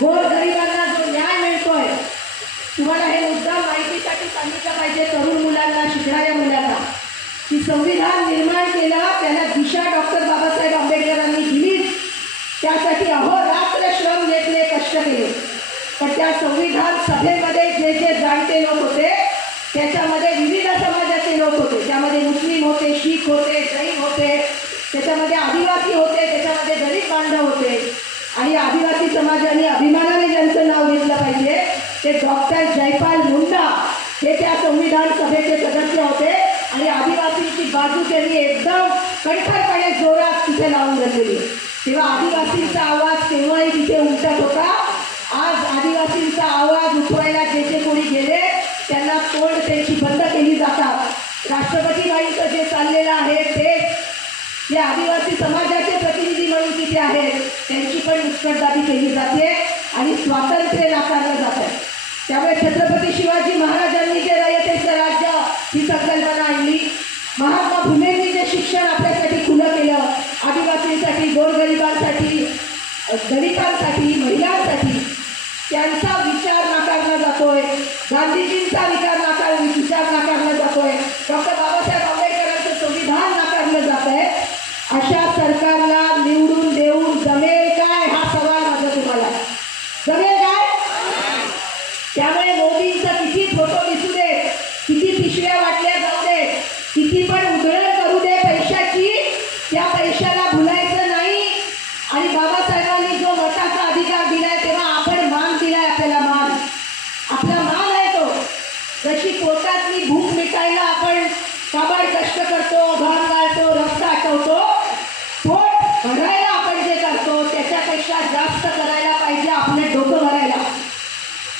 गोरगरिबांना जो न्याय मिळतोय, तुम्हाला हे मुद्दा माहितीसाठी सांगितलं पाहिजे तरुण मुलांना, शिकणाऱ्या मुलांना, की संविधान निर्माण केलं त्याला दिशा डॉक्टर बाबासाहेब आंबेडकरांनी दिलीच, त्यासाठी अहोरात्र श्रम घेतले, कष्ट केले. पण त्या संविधान सभेमध्ये जे जे जाणते लोक होते त्याच्यामध्ये विविध समाजाचे लोक होते. त्यामध्ये मुस्लिम होते, शीख होते, जैन होते, त्याच्यामध्ये आदिवासी होते, त्याच्यामध्ये दलित बांधव होते. आणि आदिवासी समाजाने अभिमानाने ज्यांचं नाव घेतलं पाहिजे ते डॉक्टर जयपाल मुंडा हे त्या संविधान सभेचे सदस्य होते. आणि आदिवासींची बाजू त्यांनी एकदम कणखरपणे जोरात तिथे लावून धरलेली. तेव्हा आदिवासींचा आवाज तेव्हाही तिथे उमटत होता. आज आदिवासींचा आवाज उठवायला जे जे कोणी गेले त्यांना तोंड त्यांची बंद केली जातात. राष्ट्रपतीबाईंचं जे चाललेलं आहे ते या आदिवासी समाजाचे प्रतिनिधी म्हणून तिथे आहेत, त्यांची पण मुस्कटदाबी केली जाते आणि स्वातंत्र्य नाकारलं जातं. त्यामुळे छत्रपती शिवाजी महाराजांनी जे रयतेचं राज्य ही संकल्पना आणली, महात्मा फुलेंनी जे शिक्षण आपल्यासाठी खुलं केलं, आदिवासींसाठी, गोरगरिबांसाठी, दलितांसाठी, महिलांसाठी, त्यांचा विचार नाकारला जातोय. गांधीजींचा विचार नाकारला जातोय. डॉक्टर बाबासाहेब आंबेडकरांचं संविधान नाकारलं जात आहे. अशा सरकारला निवडून देऊन जमेल काय, हा सवाल माझा तुम्हाला. जमेल काय? त्यामुळे मोदींचा किती फोटो दिसू दे, किती पिशव्या वाटल्या जाऊ दे, किती पण उधळण करू दे पैशाची, त्या पैशाला भुलायचं नाही. आणि बाबासाहेबांनी जो मताचा अधिकार दिलाय तेव्हा आपण मान दिलाय, आपल्याला मान, आपला मान आहे तो. जशी पोटातली भूक मिटायला आपण काबाड कष्ट करतो, घाम गाळतो, रक्त आटवतो, पोट भरायला आपण जे करतो त्याच्यापेक्षा जास्त करायला पाहिजे आपले डोकं भरायला.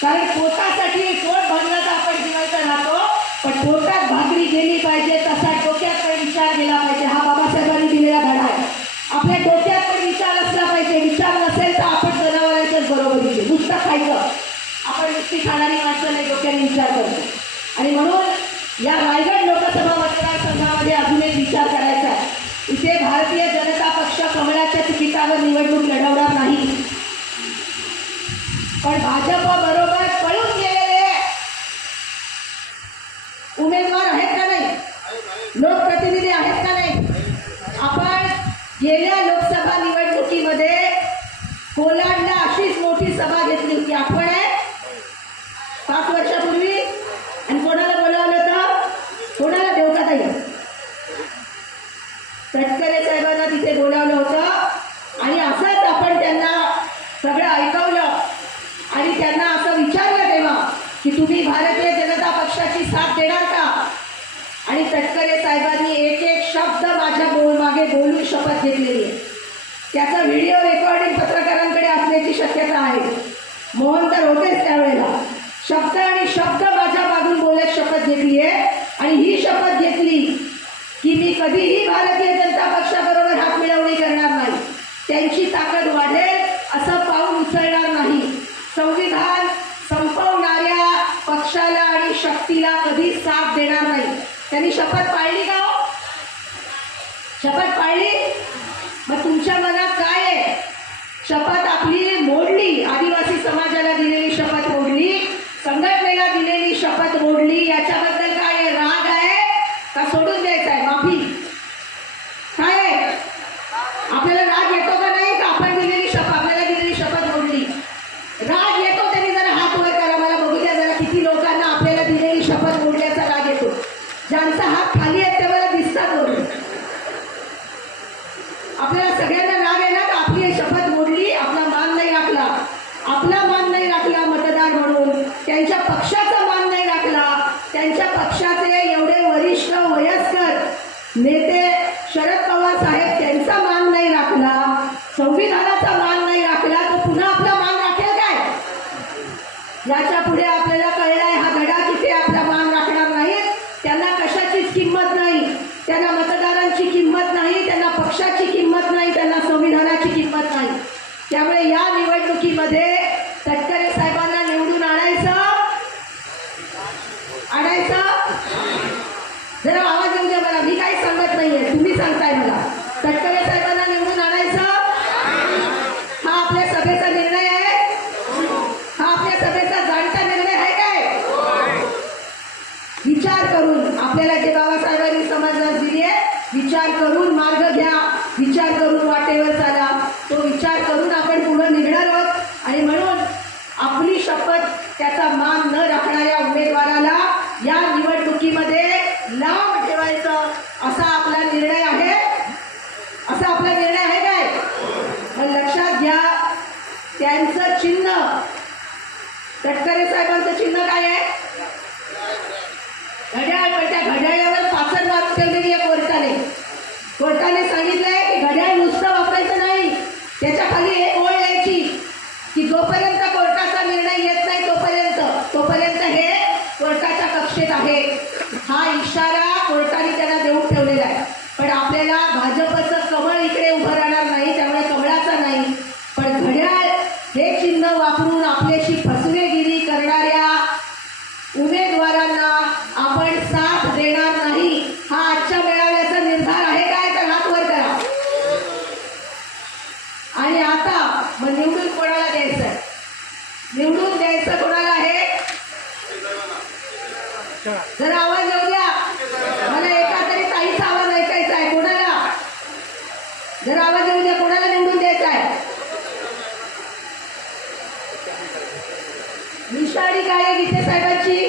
कारण पोटासाठी पोट भरलं तर आपण जिवंत राहतो, पण पोटात भाकरी गेली पाहिजे तसा डोक्यात पण विचार गेला पाहिजे. हा बाबासाहेबांनी दिलेला धडा आहे. आपल्या डोक्यात पण विचार असला पाहिजे. विचार नसेल तर आपण जनावरांच्याच बरोबरीचे नुसतं खायचं. आपण नुसती खाणारी माणसं नाही, डोक्याने विचार करतो. आणि म्हणून या रायगड लोकसभा मतदारसंघामध्ये अजून एक विचार करायचा आहे. इथे भारतीय जनता पक्ष कमळाच्या तिकिटावर निवडणूक लढवणार नाही, पण भाजप बरोबर पळून गेलेले उमेदवार आहेत का नाही, लोकप्रतिनिधी आहेत का नाही. आपण गेल्या लोकसभा निवडणुकीमध्ये कोलाडला अशीच मोठी सभा घेतली होती, आठवण आहे, 5 वर्षापूर्वी. आणि कोणाला बोलावलं होतं? कोणाला? देवकाताई तटकरे साहेबांना तिथे बोलावलं होतं. आणि असंच आपण त्यांना सगळं ऐकवलं आणि त्यांना असं विचारलं तेव्हा की तुम्ही भारतीय जनता पक्षाची साथ देणार का. आणि तटकरे साहेबांनी एक एक शब्द माझ्या मागे बोलून शपथ घेतलेली आहे. त्याचा व्हिडिओ रेकॉर्डिंग पत्रकारांकडे असण्याची शक्यता आहे. मोहन तर होतेच त्यावेळेला. शब्द आणि शब्द माझ्या मागून बोलत शपथ घेतली आहे. आणि ही शपथ घेतली की मी कधीही भारतीय जनता पक्षाबरोबर हात मिळवणी करणार नाही. त्यांची ताकद वाढेल असं पाऊल उचलणार नाही. संविधान संपवणाऱ्या पक्षाला आणि शक्तीला कधी साथ देणार नाही. त्यांनी शपथ पाळली का हो? शपथ पाळली? मग तुमच्या मनात काय आहे? शपथ आपली मोडली, आदिवासी समाजाला दिलेली शपथ मोडली, संघटनेला दिलेली शपथ मोडली. याच्याबद्दल काय आहे? राग आहे का सोडून द्यायचा आहे? माफी काय आहे? आपल्याला राग येतो का नाही का आपण दिलेली शपथ, आपल्याला दिलेली शपथ मोडली? राग येतो. त्यांनी जरा हात वर करा, मला बघू द्या जरा किती लोकांना आपल्याला दिलेली शपथ मोडल्याचा राग येतो. ज्यांचा हात खाली आहे ते मला दिसतात वरून. आपल्याला सगळ्यांना राग आहे ना का आपली शपथ मोडली, आपला मान नाही राखला, आपला मान नाही राखला मतदार म्हणून, त्यांच्या पक्षाचा मान नाही राखला, त्यांच्या पक्षाचे एवढे वरिष्ठ वयस्कर नेते शरद पवार साहेब त्यांचा मान नाही राखला, संविधानाचा मान नाही राखला, तर पुन्हा आपला मान राखेल काय? याच्या पुढे आपल्याला कळलाय हा धडा की ते आपला मान राखणार नाहीत. त्यांना कशाचीच किंमत नाही, त्यांना मतदारांची किंमत नाही, त्यांना पक्षाची किंमत नाही, त्यांना संविधानाची किंमत नाही. त्यामुळे या निवडणुकीमध्ये तटकरे साहेबांना निवडून आणायचं. जरा आवाज येऊ द्या मला, मी काही सांगत नाहीये, तुम्ही सांगताय मला. तटकरे साहेबांना निवडून आणायचं हा आपल्या सभेचा निर्णय आहे. करून मार्ग घ्या, विचार करून वाटेवर चाला. तो विचार करून आपण पुढे निघणार आहोत आणि म्हणून आपली शपथ त्याचा मान न राखणाऱ्या उमेदवाराला या निवडणुकीमध्ये लांब ठेवायचं असा आपला निर्णय आहे. असा आपला निर्णय आहे काय? पण लक्षात घ्या, त्यांचं चिन्ह, तटकरे साहेबांचं चिन्ह काय आहे? घड्याळ. पण त्या घड्याळावर पाचन मारून ठेवलेली आहे कोर्टाने. कोर्टाने सांगितलंय की घड्याळ नुसतं वापरायचं नाही, त्याच्या खाली एक ओळ यायची की जोपर्यंत कोर्टाचा निर्णय येत नाही तोपर्यंत हे कोर्टाच्या कक्षेत आहे. हा इशारा कोर्टाने त्यांना देऊन ठेवलेला आहे. पण आपल्याला भाजपचं कमळ इकडे उभं राहणार नाही, त्यामुळे कमळाचा नाही, पण घड्याळ हे चिन्ह वापरून आपल्याशी फसवेगिरी करणाऱ्या उमेदवारांना आपण साथ देणार नाही. हा आजच्या मेळाव्याचा निर्धार आहे काय? तर हात वर करा. आणि आता मग निवडून कोणाला द्यायचं? निवडून द्यायचं कोणाला आहे? जर आवाज येऊ द्या, मला एका तरी ताईचा आवाज ऐकायचा आहे. कोणाला? जर आवाज येऊ द्या, कोणाला निवडून द्यायचा आहे? निशाणी काय आहे गीते साहेबांची?